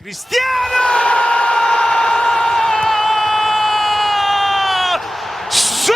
Cristiano! Sì!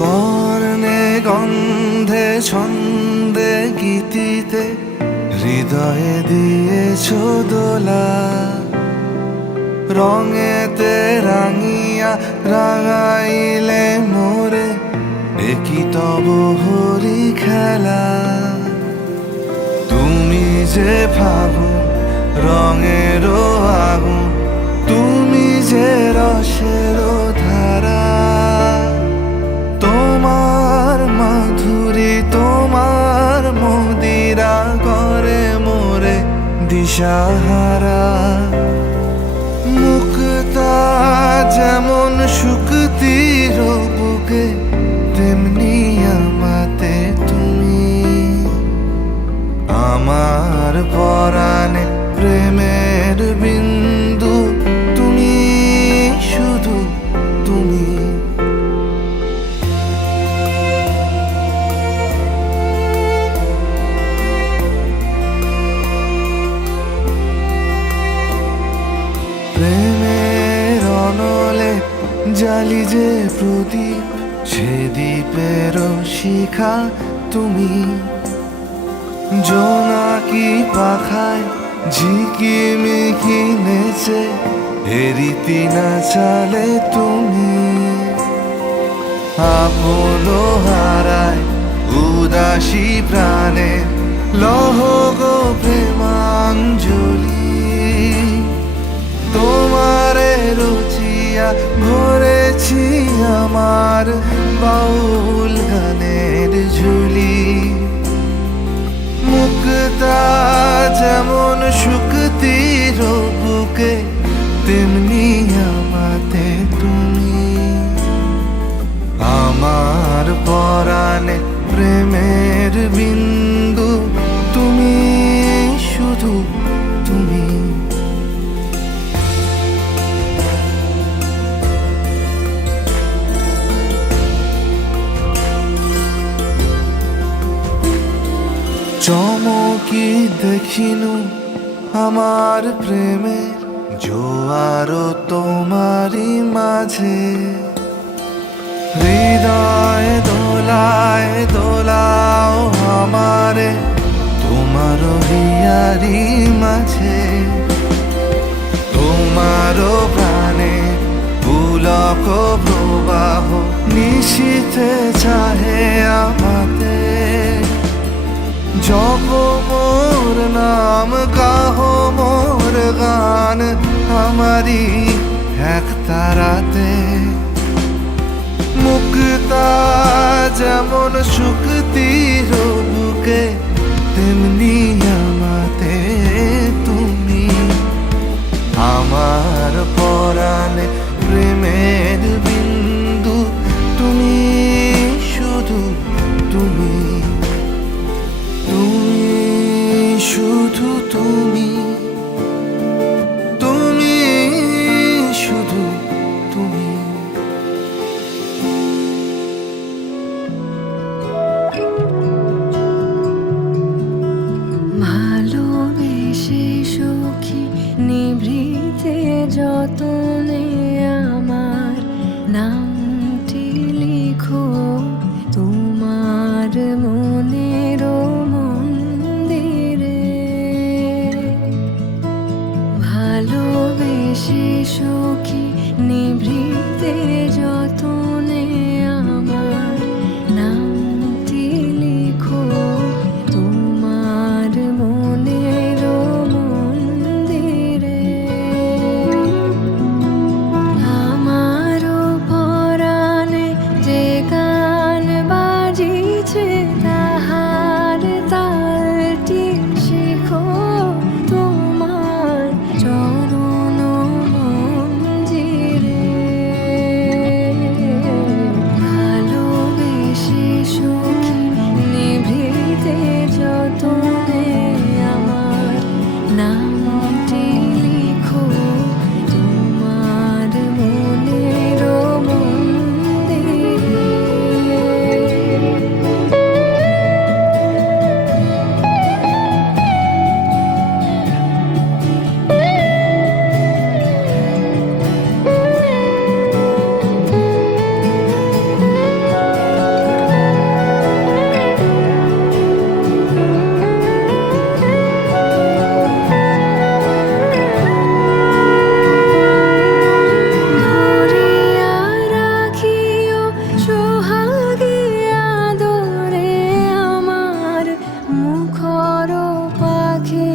বর্ণে গন্ধে ছন্দে গীতিতে হৃদয়ে দিয়েছ দোলা, রঙেতে রাঙিয়া রাঙাইলে মোরে একই তব হরি খেলা। তুমি যে ফাগুন রঙেরও আগুন, তুমি যে রসেরও ধারা, তোমার মাধুরী তোমার মদিরা করে মোরে দিশাহারা। মুক্তা যেমন শুকতির বুকে, তেমনি আমাতে তুমি। আমার পরাণে প্রেমের বিন্দু, তুমি শুধু তুমি। প্রেমের অনলে জালি যে প্রদীপ, সে দ্বীপের শিখা তুমি। জোনাকি পাখায় ঝিকিমিকি নেচে এরিতি না চালে তুমি। আপন হারায় উদাসী প্রাণে লহ গো প্রেমাঞ্জলি। তোমারে রুচিয়া ভরেছি আমার বাউল গানের ঝুলি। মুক্তা যেমন শুকতির বুকে, তেমনি আমাতে তুমি। আমার পরাণে প্রেমের বিন্দু, তুমি শুধু তুমি। চমকি দেখিনু আমার প্রেমের জোয়ার তোমারই মাঝে। হৃদয় দোলায় দোলাও আমারে তোমার হিয়ারি মাঝে। তোমার প্রাণে পুলক প্রবাহ নিশীথে চাহে আমাতে। জপ মোর নাম গাহ মোর গান, আমারি এক তারাতে। মুক্তা যেমন শুকতির বুকে, তেমনি আমাতে তুমি। আমার পরাণে প্রেমের বিন্দু, তুমি শুধু তুমি। তুমি শুধু তুমি, তুমি শুধু তুমি। ভালোবেসে সখী নিভৃতে জল যতনে আমার নামটি লিখো তোমার মনের মন্দিরে। ভালোবেসে সখী নিভৃতে যতনে আমার নামটি লিখো তোমার মনের মন্দিরে। আমারও পরাণে যে গান বাজিছে তাহার তালটি শিখো তোমার চরণ মঞ্জিরে। ভালোবেসে সখী নিভৃতে যতনে আমার নামটি লিখো তোমার মনের মন্দিরে। ধরিয়া রাখিও সোহাগে আদরে আমার মুখর পাখি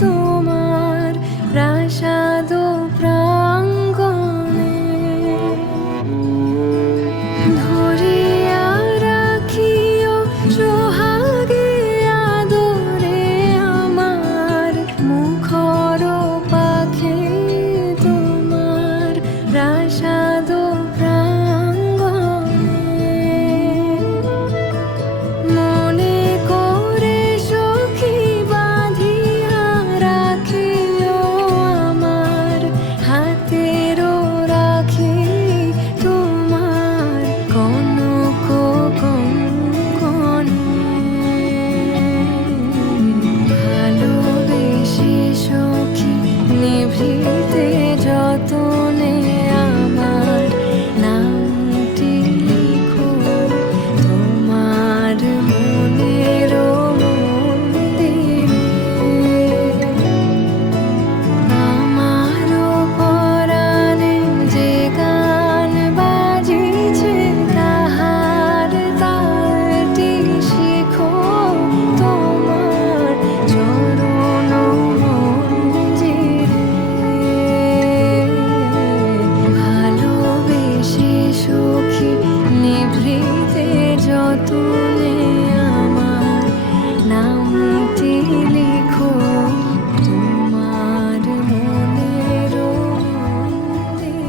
তোমার প্রাসাদ প্রাঙ্গণে। ধরিয়া রাখিও সোহাগে আদরে আমার মুখর পাখি তোমার প্রাসাদ প্রাঙ্গণে। মনে করে সখী বাঁধিয়া রাখিও আমার হাতেরও রাখি তোমার কনক কঙ্কণে। ভালোবেসে সখী নিভৃতে যতনে আমার নামটি লিখো তোমার মনের মন্দিরে। আমারও পরাণে যে গান বাজিছে তাহার তালটি শিখো তোমার চরণ মঞ্জিরে। ভালোবেসে সখী নিভৃতে যতনে আমার নামটি লিখো তোমার মনের মন্দিরে।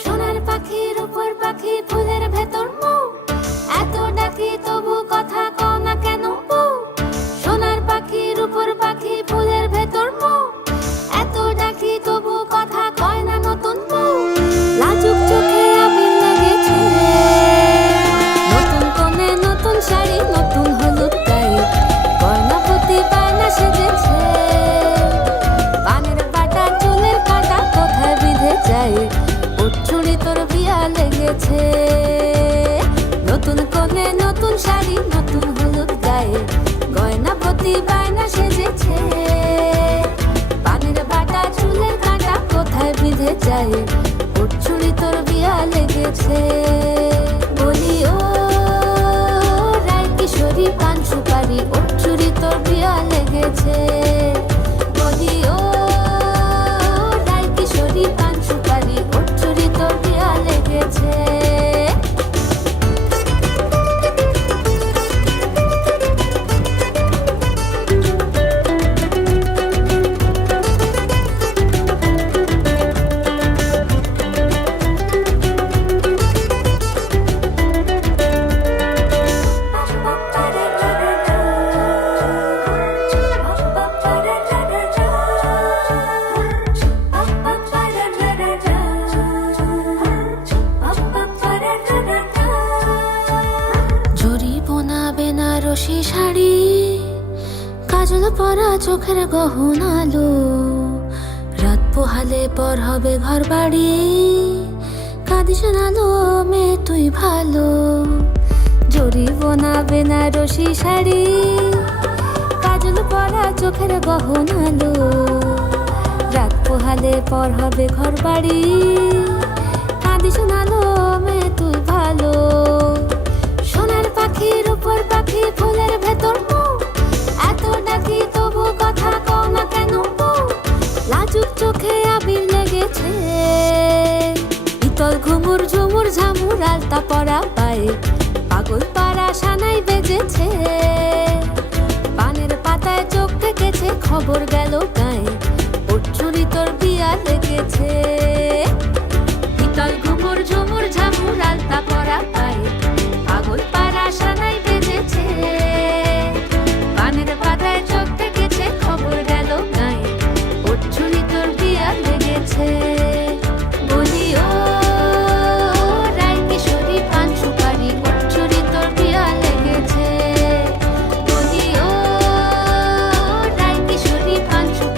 সোনার পাখির উপর পাখি ফুলের ভেতর মৌ, এত ডাকি তবু কথা কও না কেন বউ। সোনার পাখির উপর পাখি ফুলের ভেতর মৌ, এত ডাকি তবু কথা কয় না নতুন বউ। লাজুক চোখে আবির লেগেছে, নতুন কোণে নতুন শাড়ি নতুন হলুদ গায়ে, গয়নাপতি বায়না সেজেছে। পানের বাটা চুলের কাটা কোথায় বিঁধে যায়, ওর চুড়ি তোর বিয়া লেগেছে। নতুন কোণে নতুন শাড়ি নতুন হলুদ গায়ে, গয়নাপতি বায়না সেজেছে। পানের বাটা চুলের কাটা কোথায় বিঁধে যায়, ওর চুড়ি তোর বিয়া লেগেছে। বলি ও রায় কিশোরী পান সুপারি, ওর চুড়ি তোর বিয়া লেগেছে। বলি ও রায় কিশোরী পান সুপারি, ওর চুড়ি তোর বিয়া লেগেছে। কাজল পরা চোখের গহনালো, রাত পোহালে পর হবে ঘর বাড়ি। কাঁদিস নালো মেয়ে তুই ভালো, জড়িব না বেনারসি শাড়ি। কাজল পরা চোখের গহনালো, রাত পোহালে পর হবে ঘর বাড়ি। কাঁদিস নালো মেয়ে তুই ভালো। সোনার পাখির উপর পাখি ফুলের ভেতর মৌ, এত ডাকি তবু কথা কও না কেন বউ? লাজুক চোখে আবির লেগেছে, ইতল ঘুমুর ঝুমুর ঝামুর আলতা পরা পায়ে, পাগল পাড়া সানাই বেজেছে। পানের পাতায় চোখ থেকেছে, খবর গেল গায়ে, ওর চুরি তোর বিয়া লেগেছে। ইতল ঘুমুর ঝুমুর ঝামুর আলতা পরা পায়ে, পাগল পাড়া সানাই বেজেছে। পানের পাতায় চোখ থেকেছে, খবর গেল গায়ে, ওর চুরি তোর বিয়া লেগেছে। বলি ও রায় কিশোরী পান সুপারি, ওর চুরি তোর বিয়া লেগেছে। বলি ও রায় কিশোরী পান সুপারি,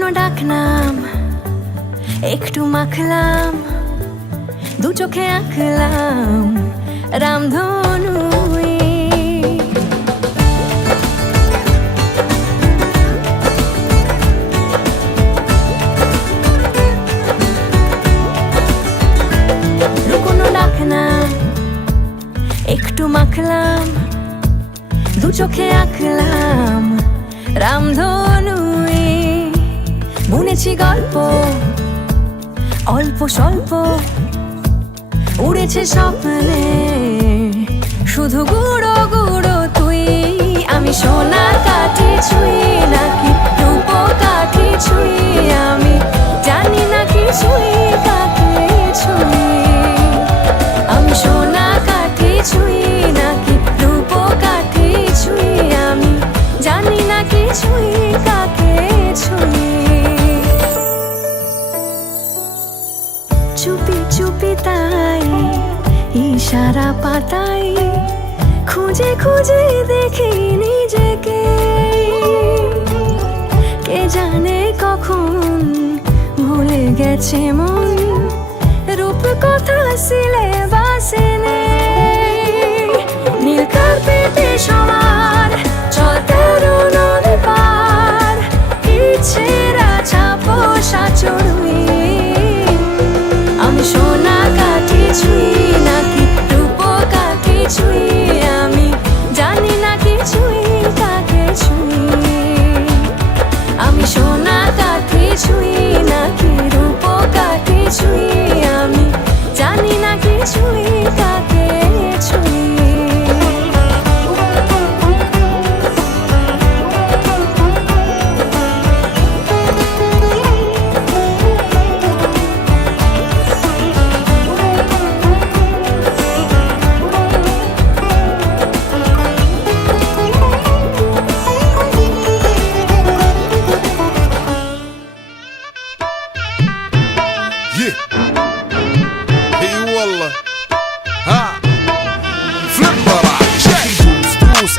লুকোনো ডাকনাম একটু মাখলাম, দু চোখে আঁকলাম রামধনু। লুকোনো ডাকনাম একটু মাখলাম, দু চোখে আঁকলাম রামধনু। বুনেছি গল্প অল্প স্বল্প, উড়েছে স্বপ্নে শুধু গুঁড়ো গুঁড়ো তুই। আমি সোনার কাঠি ছুঁই নাকি রূপ কাঠি ছুঁই, আমি জানি না কি ছুঁই কাকে ছুঁই। আমি সোনা কাঠি ছুঁই নাকি রূপ কাঠি ছুঁই, আমি জানি না কি ছুঁই কাকে ছুঁই। চুপি চুপি তাই ইশারা পাতাই, খুঁজে খুঁজে দেখি নিজেকে। কে জানে কখন ভুলে গেছে মন, রূপ কথা সিলেবাসে নেই। নীল কার্পেটে সবার চলতে নদী পার, ইচ্ছেরা ছাপোষা চড়ুই। আমি সোনা কাঠি ছুঁই নাকি রূপ কাঠি ছুঁই, আমি জানি না কি ছুঁই কাকে ছুঁই। আমি সোনা কাঠি ছুঁই নাকি রূপ কাঠি ছুঁই, আমি জানি না কি ছুঁই কাকে ছুঁই।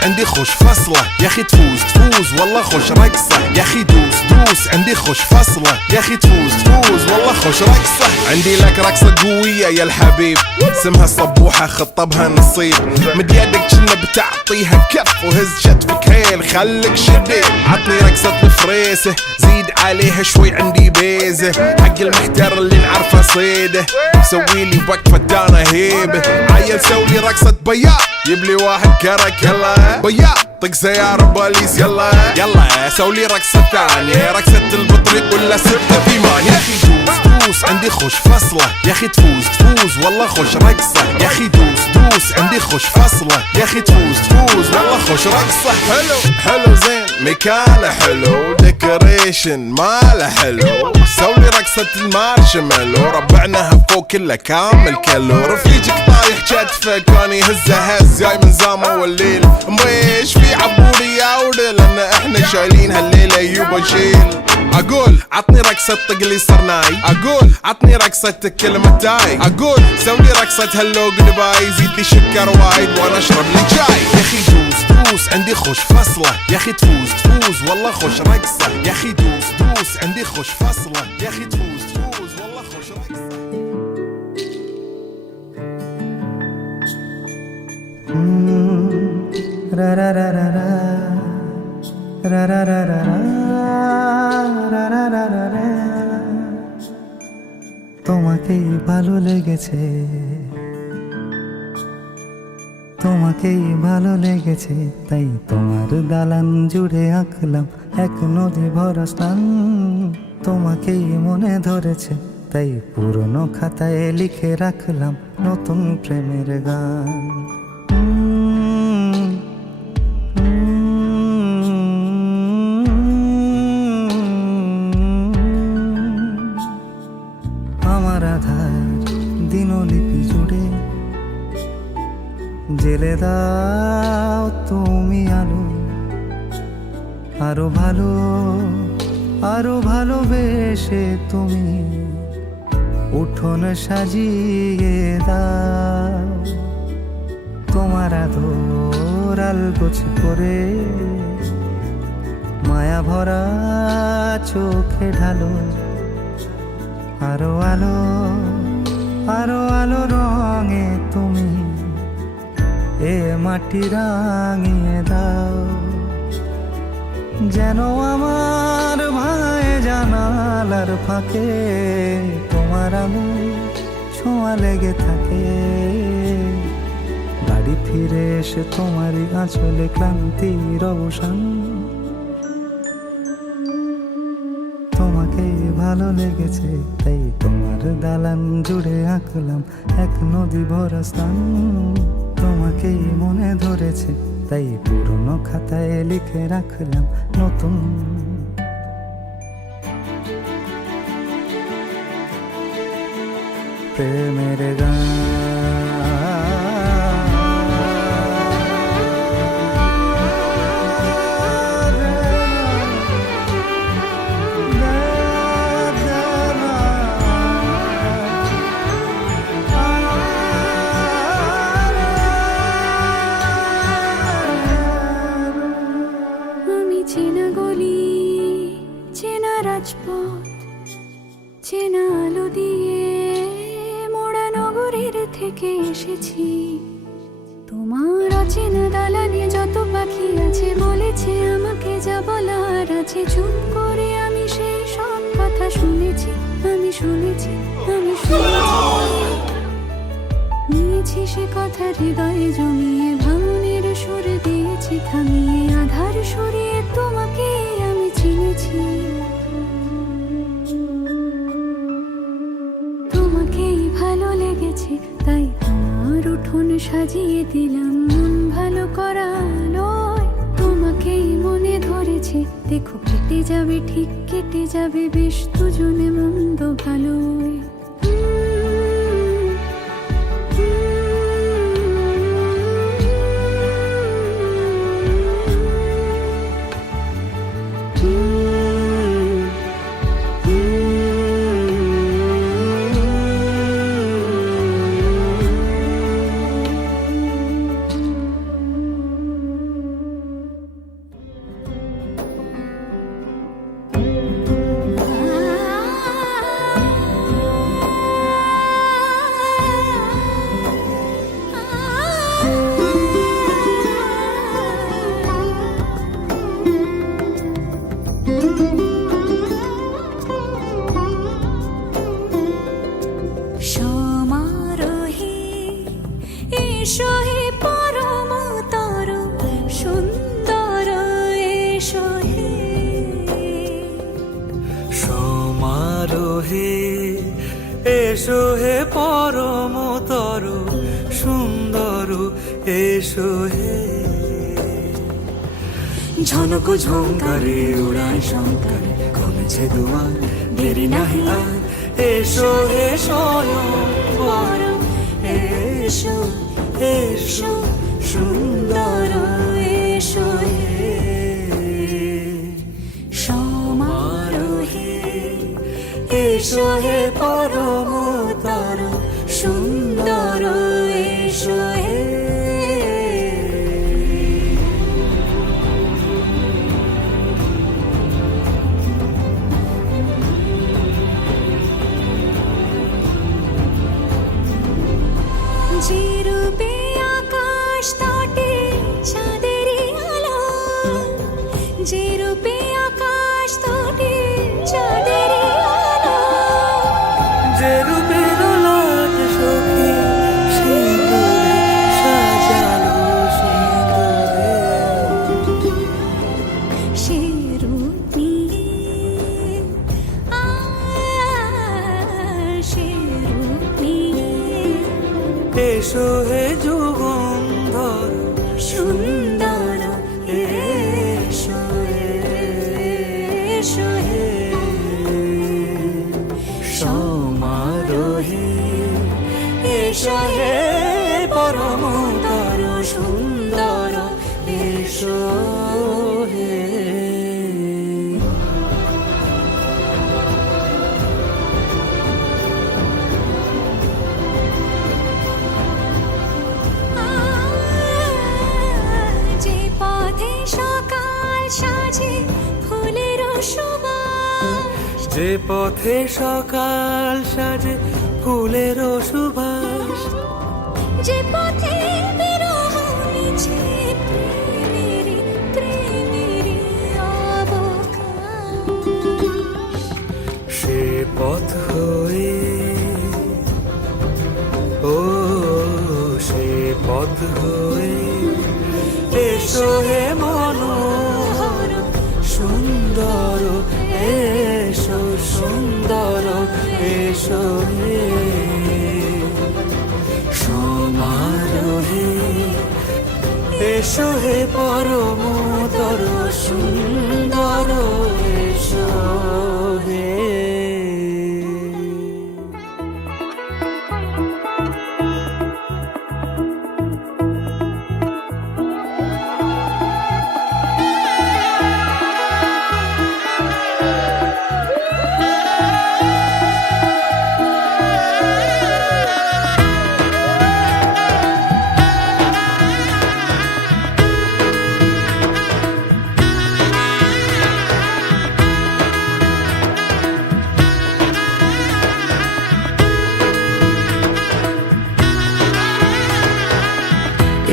عندي خوش فصلة يا اخي تفوز تفوز والله خوش رقصة يا اخي دوس دوس عندي خوش فصلة يا اخي تفوز تفوز والله خوش رقصة عندي لك رقصة قوية يا الحبيب اسمها الصبوحة خطبها نصيب مد يدك كنا بتعطيها كف وهز شتفك هيل خليك شديد عطني رقصة الفريسة زيد عليها شوي عندي بيزة حق المحتار اللي نعرفه صيده سويلي وقفة دانا هيبة عيل سوي رقصة بياض يبلي واحد كرك يلا بياض طق سيارة بوليس يلا يلا سولي رقصة ثانية رقصة البطريق ولا سبتة في مان يا اخي دوس دوس عندي خوش فصلة يا اخي تفوز تفوز والله خوش رقصة يا اخي دوس دوس عندي خوش فصلة يا اخي تفوز تفوز والله خوش رقصة حلو حلو زين مكانه حلو ديكوريشن ماله حلو سولي رقصة المارشميلو ربعناها فوق كله كامل كيلو رفيجك طايح كتفك كان يهزه هز جاي من زامه والليل مبيش في عبوري يا ودل لان احنا شايلين هالليله يوبا شيل اقول عطني رقصة طقلي صرناي اقول عطني رقصة كلمة تاي اقول سوي رقصة هاللوق دباي زيد لي شكر وايد وانا اشرب لي جاي يا اخي دوس دوس عندي خوش فصلة يا اخي تفوز تفوز والله خوش رقصة يا اخي دوس دوس عندي خوش فصلة يا اخي تفوز تفوز والله خوش رقصة রা রা রা রা রা রা রা রা রা রা রা রা রা রা। তোমাকেই ভালো লেগেছে, তোমাকেই ভালো লেগেছে, তাই তোমার দালান জুড়ে আঁকলাম এক নদী ভরা স্থান। তোমাকেই মনে ধরেছে, তাই পুরনো খাতায় লিখে রাখলাম নতুন প্রেমের গান। আমার আধার দিনলিপি জুড়ে জেলে দাও তুমি আলো, আরো ভালো আরো ভালোবেসে তুমি উঠোন সাজিয়ে দাও। তোমার আদর আলগোছ করে মায়া ভরা চোখে ঢালো, আরো আলো আরো আলো রঙে তুমি এ মাটি রাঙিয়ে দাও, যেন আমার ভাঙে জানালার ফাঁকে তোমার আলো ছোঁয়া লেগে থাকে। বাড়ি ফিরে এসে তোমারই আঁচলে ক্লান্তির অবসান, তোমাকে ভালো লেগেছে তাই তোমার দালান জুড়ে আঁকলাম এক নদী ভরা স্থান। তোমাকেই মনে ধরেছে তাই পুরনো খাতায় লিখে রাখলাম নতুন। প্রেমের গান চেনা গলি, চেনা রাজপথ, চেনা আলো দিয়ে মোড়া নগরের থেকে এসেছি। তোমার অচেনা দালানে যত পাখি আছে বলেছে আমাকে যা বলার আছে, চুপ করে আমি সেই সব কথা শুনেছি, আমি শুনেছি, আমি শুনেছি। নিয়েছি সে কথা হৃদয়ে জমিয়ে, ভাঙনের সুর দিয়েছি থামিয়ে, আধার সরিয়ে তোমাকে আমি চিনেছি। তোমাকেই ভালো লেগেছে তাই তোমার উঠোন সাজিয়ে দিলাম মন ভালো করা নয়। তোমাকেই মনে ধরেছে দেখো কেটে যাবে, ঠিক কেটে যাবে বেশ দুজনে মন্দ ভালোই। সমারোহে এসো হে পরমতর সুন্দর, এসো হে সমারোহে এসো হে পরমতর সুন্দর, এসো হে ঝনক ঝঙ্কারে উড়ায় শঙ্কারে কমেছে দুয়ার, দেরি নাহি আর এসো হে স্বয়ংবর, এসো এসো সুন্দর, এসো হে সমারোহে এসো হে পরমতর সুন্দর, এসো হে যে রূপে আকাশ তটে চাঁদেরই আলো, যে রূপে আকাশ তটে চাঁদেরই আলো, যে রূপে দোলাত সখী সিঁদুরে সাজালো সিঁদুরে, সে রূপ নিয়ে সে রূপ নিয়ে এসো হে যুগন্ধর সুন্দর, এসো এসো হে সমারোহে এসো হে পরমতর সুন্দর, এসো হে যে পথে সকাল সাজে ফুলের সুবাস, যে পথে সকাল সাজে ফুলের সুবাস, যে পথে বিরহ মিছে প্রেমেরই অবকাশ। সে পথ হয়ে ও সে পথ হয়ে এসো হে মনোহর সুন্দর, এসো সুন্দর, এসো হে সমারোহে, এসো হে পরমতর সুন্দর, এসো হে।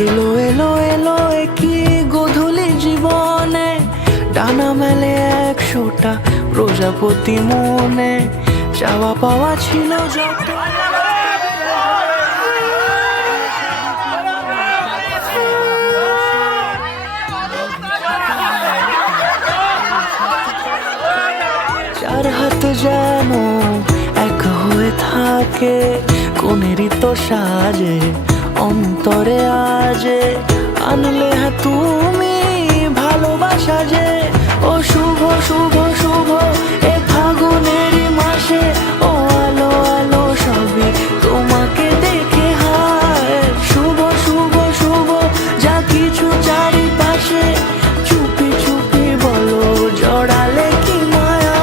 এলো এলো এলো কি গোধূলি জীবনে, ডানা মেলে 100টা প্রজাপতি মনে, চাওয়া পাওয়া ছিল যত চার হাত যেন এক হয়ে থাকে, কোনেরই তো সাজে অন্তরে আজে, আনলে হ্যাঁ তুমি ভালোবাসা যে। ও শুভ শুভ শুভ এ ফাগুনেরই মাসে, ও আলো আলো সবই তোমাকে দেখে হায়। শুভ শুভ শুভ যা কিছু চারিপাশে, চুপি চুপি বলো জড়ালে কি মায়া।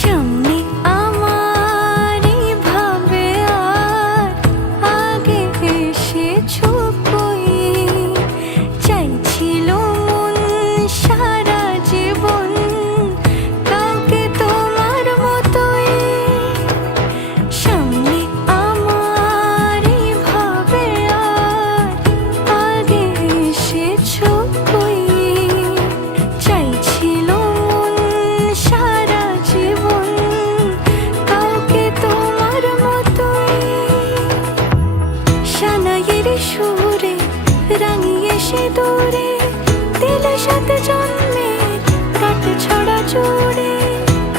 সামনে আমারই ভাবে আর আগে এসেছো কই, চাইছিল মন সারা জীবন কাউকে তোমার মতোই। সামনে আমারই ভাবে আর আগে এসেছো কই, চাইছিল মন সারা জীবন কাউকে তোমার মতোই। সানাইয়ের সুরে রাঙিয়ে সে দূরে, দিলে সাথে জন্মের কাট ছড়া জোড়ে,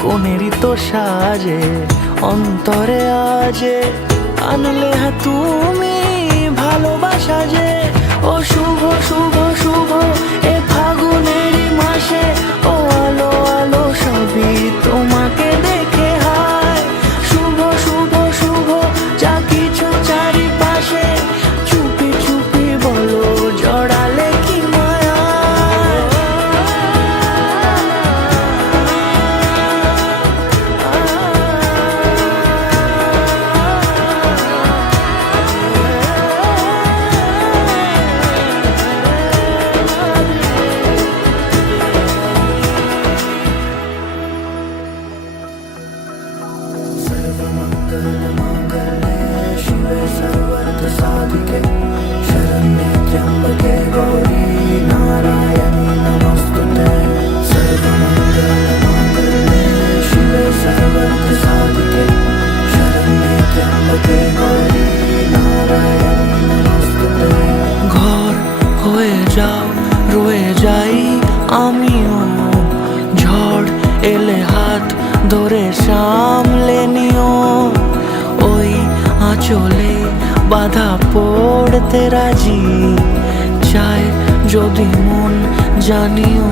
কোনেরই তো সাজে অন্তরে আজে, আনলে হ্যাঁ তুমি ভালোবাসা যে। ও শুভ শুভ শুভ এ ফাগুনেরই মাসে, ও আলো আলো সবই তোমাকে দেখে হায়। শুভ শুভ শুভ যা কিছু চারিপাশে, চুপি চুপি বলো জড়ালে কি মায়া। ঘর হয়ে যাও রয়ে যাই আমিও, ঝড় এলে হাত ধরে সামলে নিও। ওই আঁচলে বাধা পড়তে রাজি, চায় যদি মন জানিও।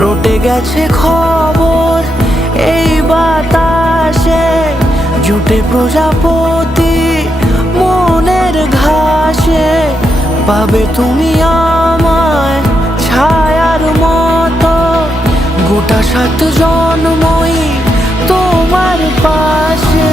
রটে গেছে খবর এই বাতাসে, জুটে প্রজাপতি মনের ঘাসে। পাবে তুমি আমায় ছায়ার মতো, গোটা 7 জন্মই তোমার পাশে।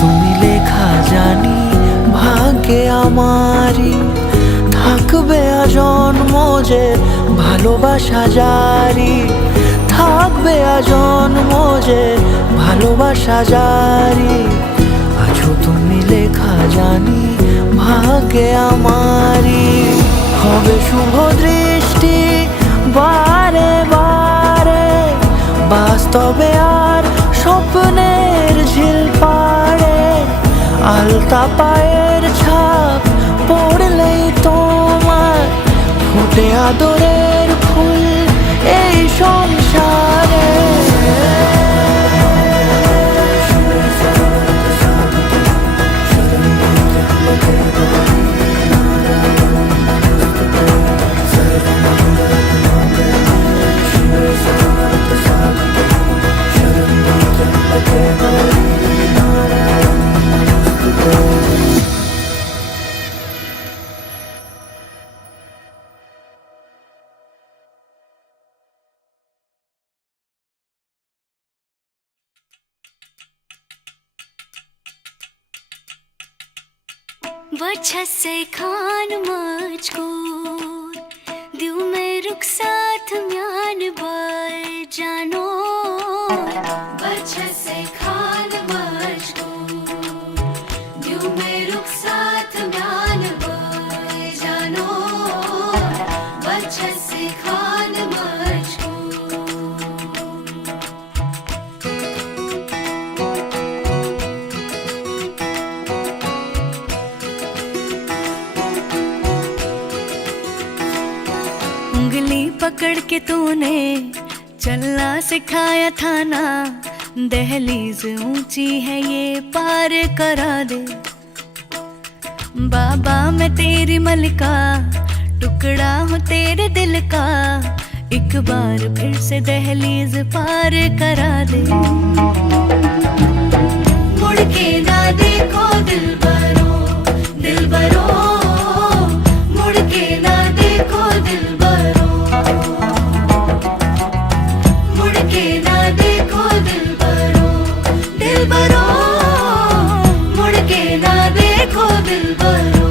তুমি লেখা জানি ভাগ্যে আমারই, থাকবে আজন্ম যে ভালোবাসা জারি। থাকবে আজন্ম যে ভালোবাসা জারি। আছো তুমি লেখা জানি ভাগ্যে আমারই। হবে শুভ দৃষ্টি বারে বারে, বাস্তবে আর স্বপ্নের ঝিল পাড়ে। আলতা পায়ের ছাপ পড়লেই তোমার ফুটে আদরের ফুল এই সংসারে। वजह से खान मजकूर दिल में रुख साथ म्यान बर जानो। वजह से खान मजकूर दिल में रुख साथ म्यान बर जानो। वजह से खान उंगली पकड़ के तूने चलना सिखाया था ना। दहलीज ऊंची है ये पार करा दे। बाबा मैं तेरी मलिका, टुकड़ा हूँ तेरे दिल का। एक बार फिर से दहलीज पार करा दे। मुड़ के ना देखो दिलबरो दिलबरो, मुड़ के ना देखो दिलबरो, मुड़ के ना देखो दिलबरो दिलबरो, मुड़ के ना देखो दिलबरो।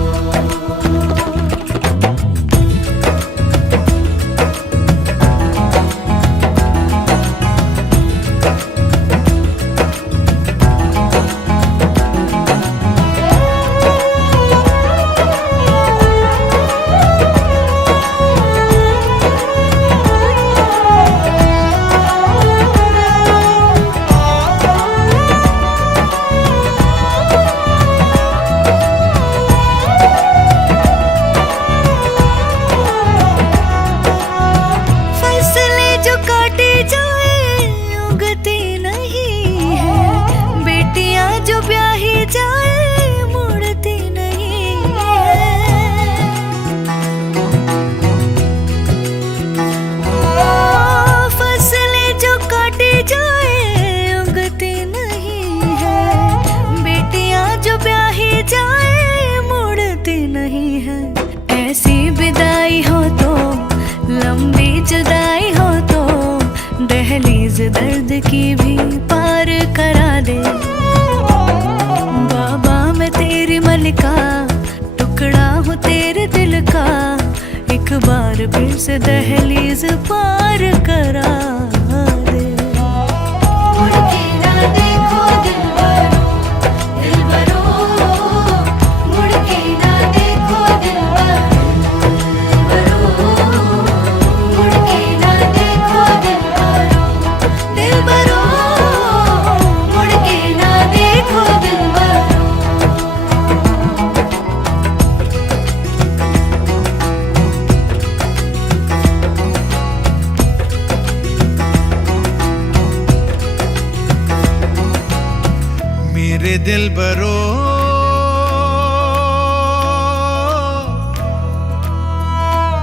दहलीज दर्द की भी पार करा दे। बाबा मैं तेरी मलिका, टुकड़ा हूँ तेरे दिल फिर से दहलीज पार करा दे। मुड़ के ना देखो दिलबरो, दिलबरो, मुड़ के ना देखो दिलबरो, मुड़ के ना देखो दिलबरो, दिलबरो मुड़ के ना देखो दिलबरो। मेरे दिल बरो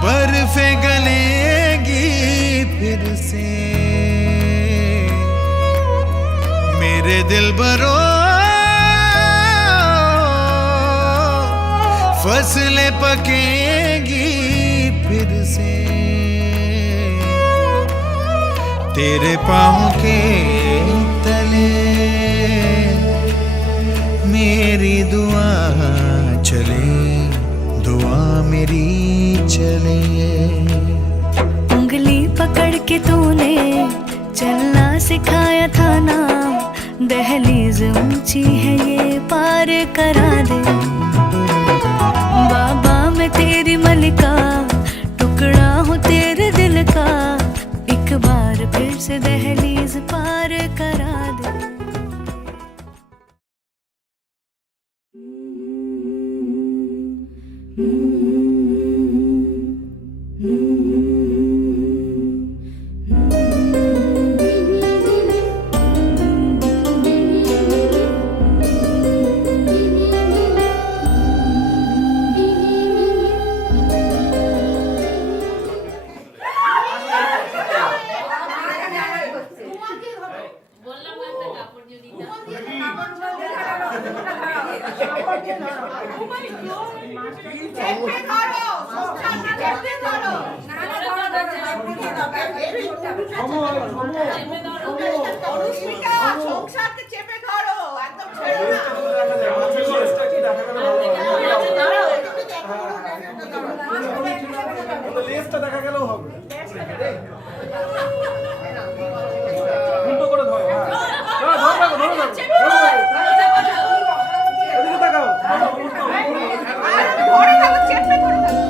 बर्फे गलेगी फिर से, मेरे दिल बरो फसलें पकेगी फिर से, तेरे पाँव के तले मेरी दुआ चले, दुआ मेरी चले। उंगली पकड़ के तूने चलना सिखाया था ना, दहलीज ऊंची है ये पार करा दे। बाबा मैं तेरी मलिका, टुकड़ा हूँ तेरे दिल का, एक बार फिर से दहलीज पार करा दे। সংসারকে চেপে ধরো, একদম ছেড়ো না। লেজটা দেখা গেলেও হবে, উল্টো করে ধরো, এদিকে তাকাও, ধরে থাকো, চেপে ধরে থাকো।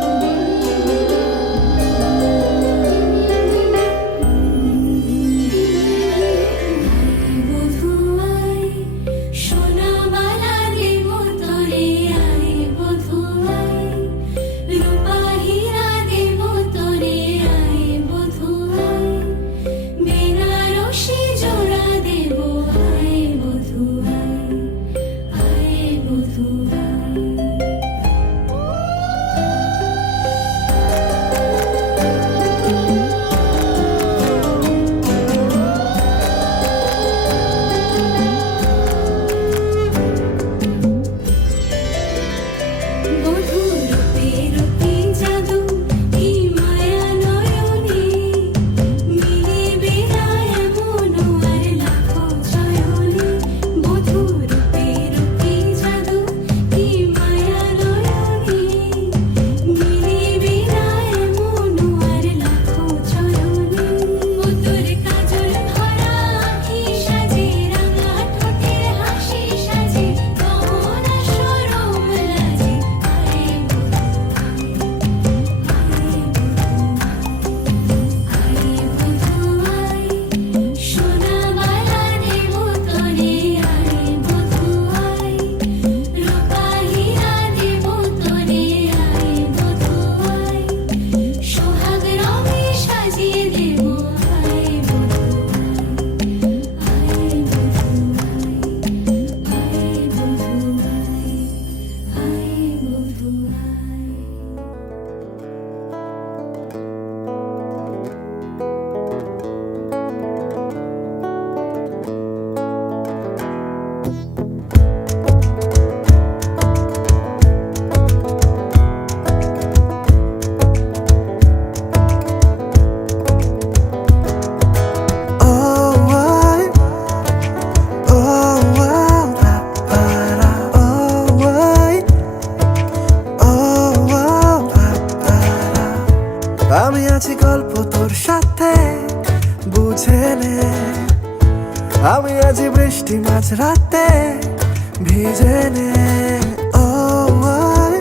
গল্প তোর সাথে বুঝে নে আমি আছি বৃষ্টি মাঝ রাতে ভিজে নে ও আই,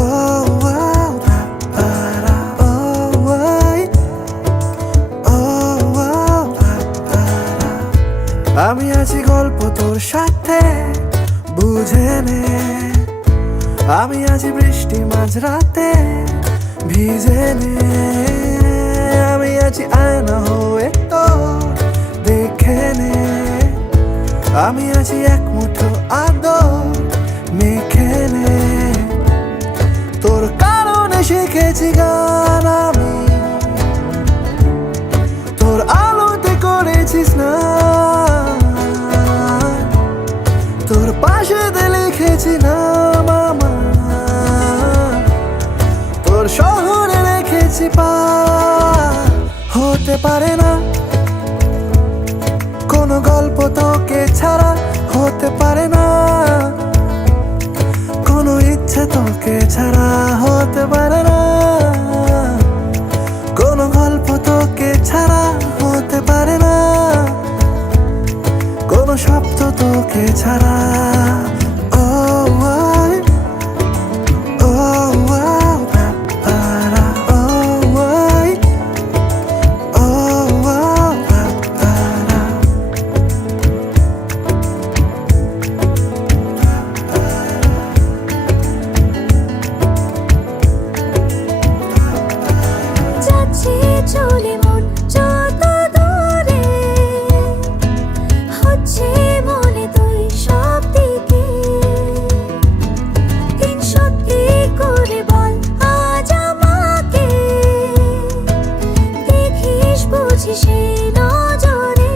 ও আও, পারা, ও আই, ও আও, পারা। আমি আছি গল্প তোর সাথে বুঝে নে আমি আছি বৃষ্টি মাঝ রাতে ভিজে নে আমি আছি আয়না হয়ে তোর দেখে নে আমি আছি এক মুঠো আদর মেখে নে তোর কারণে শিখেছি গান আমি তোর আলোতে করেছি স্নান তোর পাশে লিখেছি নাম আমার তোর শহরে রেখেছি পার হতে পারে না কোনো গল্প তোকে ছাড়া হতে পারে না কোনো ইচ্ছে তোকে ছাড়া হতে পারে না কোনো গল্প তোকে ছাড়া হতে পারে না কোনো শব্দ তোকে ছাড়া ও আই, ও আও, পারা, ও আই, ও আও, পারা। যাচ্ছে চলে মন যত দূরে হচ্ছে মনে তুই সব দিকে দিন সত্যি করে বল আজ আমাকে দেখিস বুঝি সেই নজরে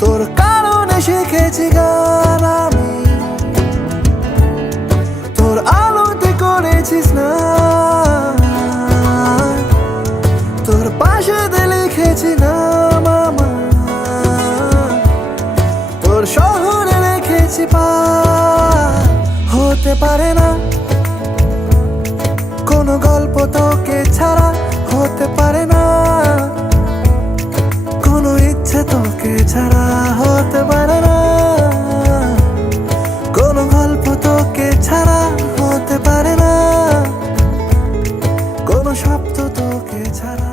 তোর কারণে শিখেছি গান আমি তোর আলোতে করেছি স্নান তোর পাশে লিখেছি নাম আমার তোর শহরে রেখেছি পার হতে পারে না কোনো গল্প তোকে ছাড়া হতে পারে না কোনো ইচ্ছে তোকে ছাড়া হতে পারে না কোনো গল্প তোকে ছাড়া হতে পারে না কোনো শব্দ তোকে ছাড়া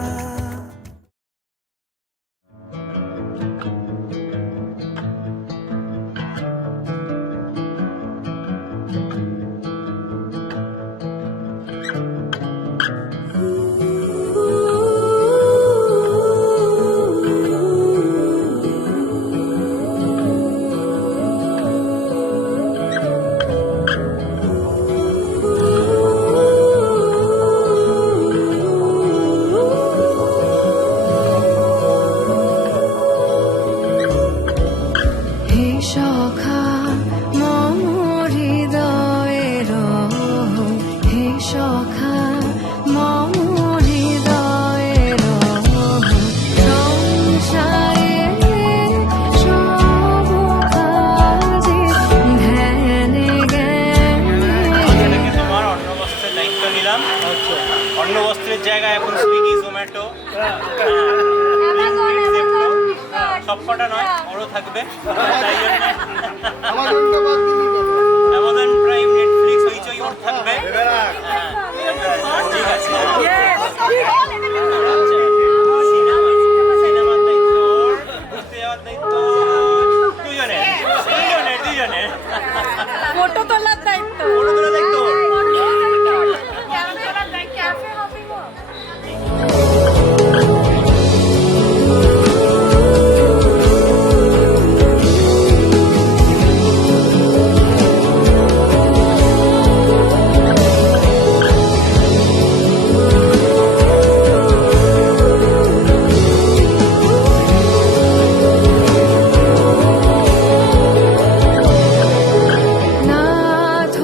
হে সখা মম হৃদয়ের হে সখা মম হৃদয়ের সংসারে সব কাজে ধ্যানে জ্ঞানে থেকে তোমার অন্নবস্ত্রের দায়িত্ব নিলাম। অন্নবস্ত্রের জায়গায় এখন সুইগি, জোম্যাটো, সব কটা নয় ওরও থাকবে। তাই জন্য অ্যামাজন প্রাইম, নেটফ্লিক্স, হইচই ওর থাকবে। ঠিক আছে, সিনেমার দায়িত্ব ওর, ঘুরতে যাওয়ার দায়িত্ব দুজনের। ফটো তোলার দায়িত্ব ওর দায়িত্ব ওর। ক্যাফে হবে গো নাথ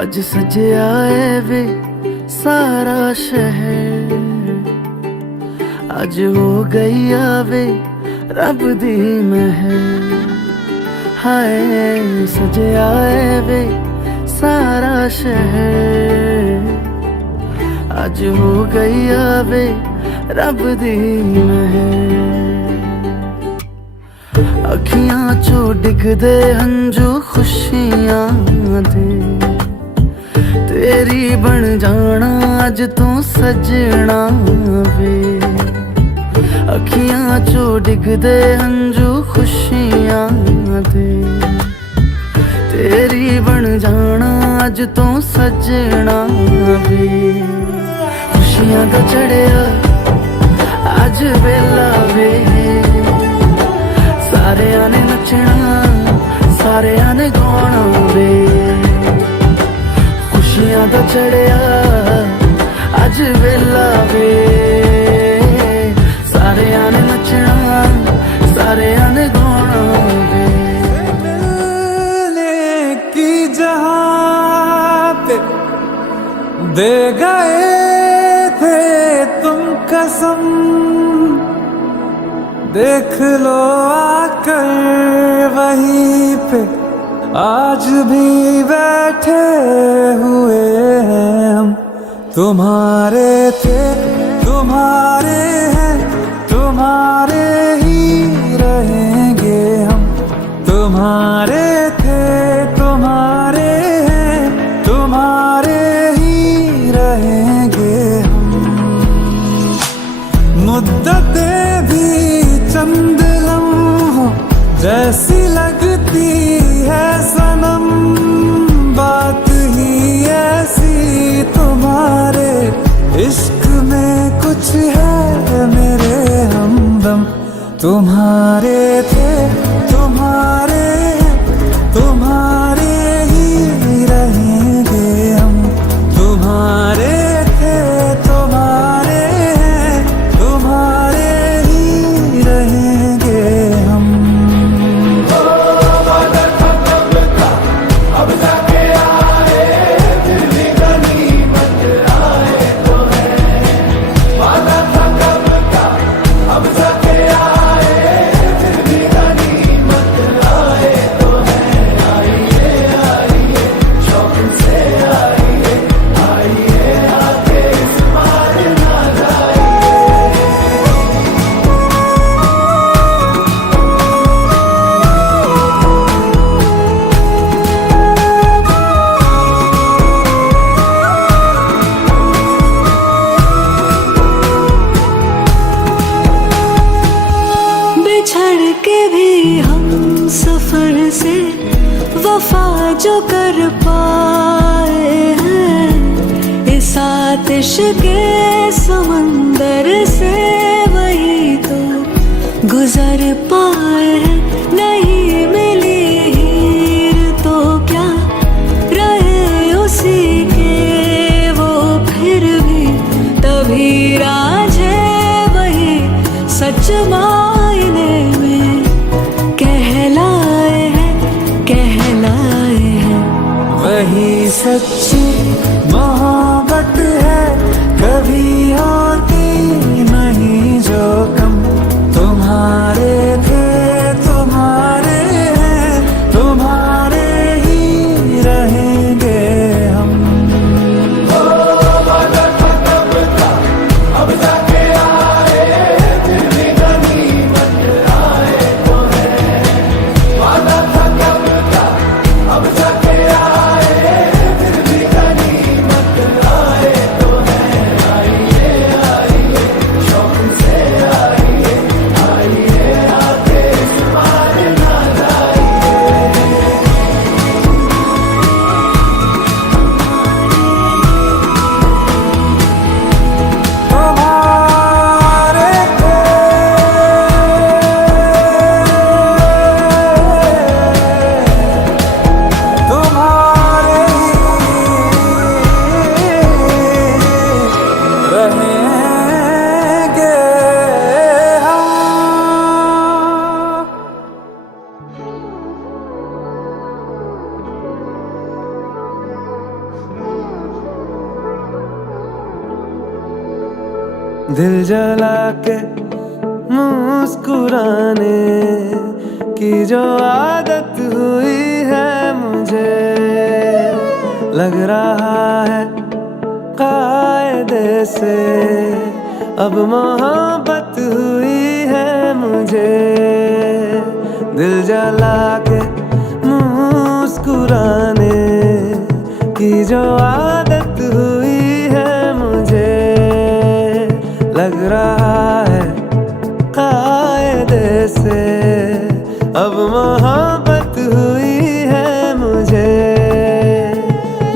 आज सजया है वे सारा शहर, आज हो गई आवे रब दी महर। हाय सजया है वे सारा शहर, आज हो गई आवे रब दी महर। अखियां चो डिगदे हंजू खुशियां दे, तेरी बन जाना अज तू सजना वे। अखियां चो डिगदे हंजू खुशियां दे, तेरी बन जाना अज तू सजना वे। खुशियां दा चढ़िया अज वेला वे, सारेयां ने नचना सारेयां ने गाना वे। खुशियां दा चढ़िया अज वेला वे, सारेयां ने नचना सारेयां ने गाना वे। मिलने की जहां पे दे गए थे तुम कसम, देख लो आकर वहीं पे आज भी बैठे हुए हैं हम। तुम्हारे थे तुम्हारे हैं तुम्हारे ही रहेंगे हम। तुम्हारे थे तुम्हारे हैं तुम्हारे ही रहेंगे हम। मुद्दतें भी चंद लम्हों जैसी लगती है सनम, बात ही ऐसी तुम्हारे इश्क में कुछ है मेरे हमदम। तुम्हारे थे तुम्हारे तुम्हारे ही रहेंगे हम। तुम्हारे थे तुम्हारे तुम्हारे ही रहेंगे हम। बिछड़ के भी हम सफर से वफा जो कर पाए हैं, इस आतिश के समंदर से वही तो गुजर पाए हैं। नहीं मिली हीर तो क्या रहे उसी के वो फिर भी, तभी राज है वही सच मायने में कहलाए हैं वही सच्ची मोहब्बत है, कभी होती नहीं जो कम। तुम्हारे थे तुम्हारे हैं तुम्हारे ही रहेंगे हम। दिल जला के मुस्कुराने की जो आदत हुई है मुझे, लग रहा है कायदे से अब मोहब्बत हुई है मुझे। दिल जला के मुस्कुराने की जो आदत हुई है मुझे, लग रहा है कायदे से अब मोहब्बत हुई है मुझे।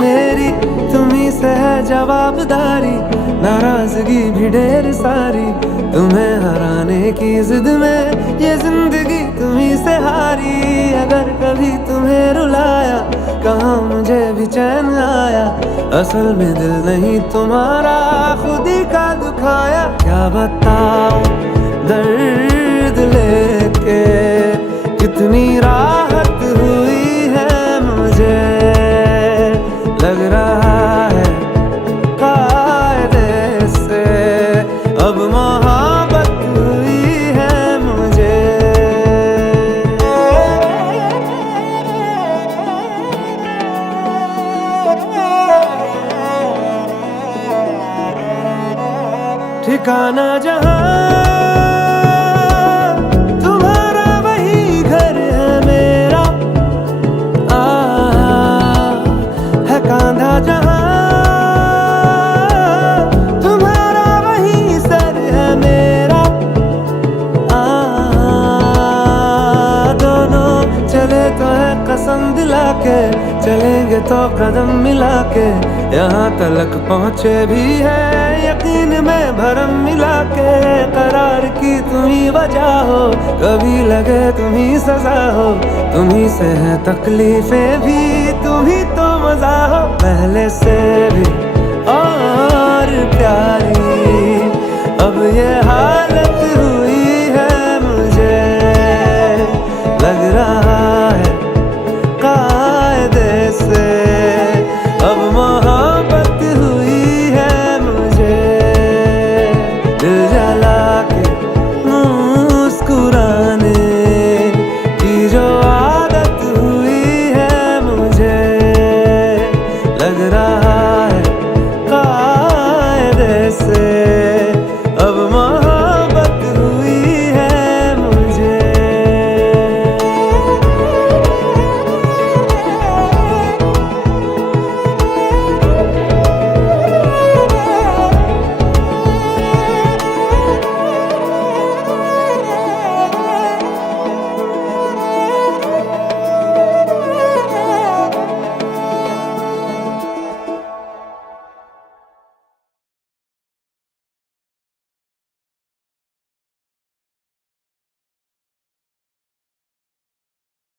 मेरी तुम्ही से है जवाबदारी, नाराजगी भी ढेर सारी, तुम्हें हराने की जिद में ये जिंदगी तुम्ही से हारी। अगर कभी तुम्हें रुलाया, कहाँ मुझे भी चैन आया, असल में दिल नहीं तुम्हारा खुद ही का दुखाया। क्या बताऊं दर्द लेके कितनी राहत हुई है मुझे, लग रहा है कायदे से अब मोहब्बत हुई है मुझे। ठिकाना जहां तुम्हारा वही घर है मेरा, है कांधा जहां तुम्हारा वही सर है मेरा। दोनों चले तो है कसम दिला के, चलेंगे तो कदम मिला के, यहाँ तलक पहुँचे भी है यकीन में भरम मिला के। करार की तुम्ही वजह हो, कभी लगे तुम्ही सजा हो, तुम्ही से है तकलीफें भी, तुम्ही तो मजा हो। पहले से भी और प्यारी अब ये हालत हुई है मुझे, लग रहा है कायदे से अब मोहब्बत हुई है मुझे। दिल जला के मुस्कुराने की जो आदत हुई है मुझे, लग रहा